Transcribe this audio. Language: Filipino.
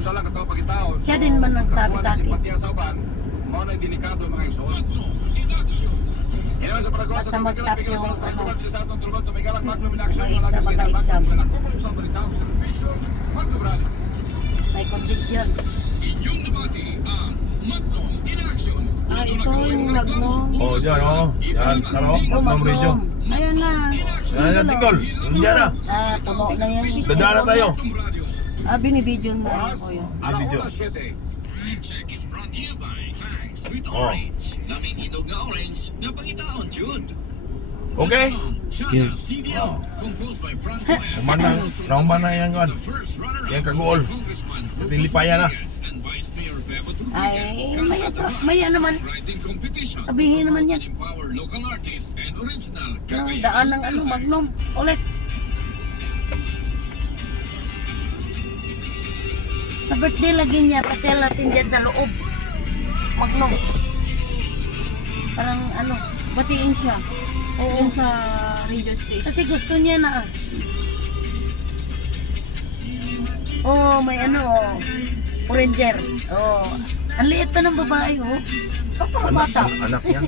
Siya din man nagsabi sa akin. Basta mag-tap yung may kondisyon. Ito yung Magnum. Oh, dyan, oh. Yan, ano? Magnum Radio. Ayan na. Yan, yan, tingol. Yan na. Tumo na yan. Dadaan na tayo. Binibidyo na ko yun. Video. Check is brought to you by Thanks Sweet Oh. Orange. Laming inog na orange na pangitaon, Jude. Okay? Chana CDO, composed by Frank Naumana yan kan. first runner-up Yan kagool. Congressman Tinilipayan na. and Vice Mayor Bebo Ay, Rodriguez. maya naman. Writing competition. Sabihin naman yan. Empower local artists and original kakayahan. Daan ng Magnum. Ulit. Sa birthday lagi niya, pasyal natin dyan sa loob. Magnum. Parang batiin siya. Oo. Sa radio station. Kasi gusto niya na. May Ranger. Ang liit pa ng babae, Bata. Anak yan.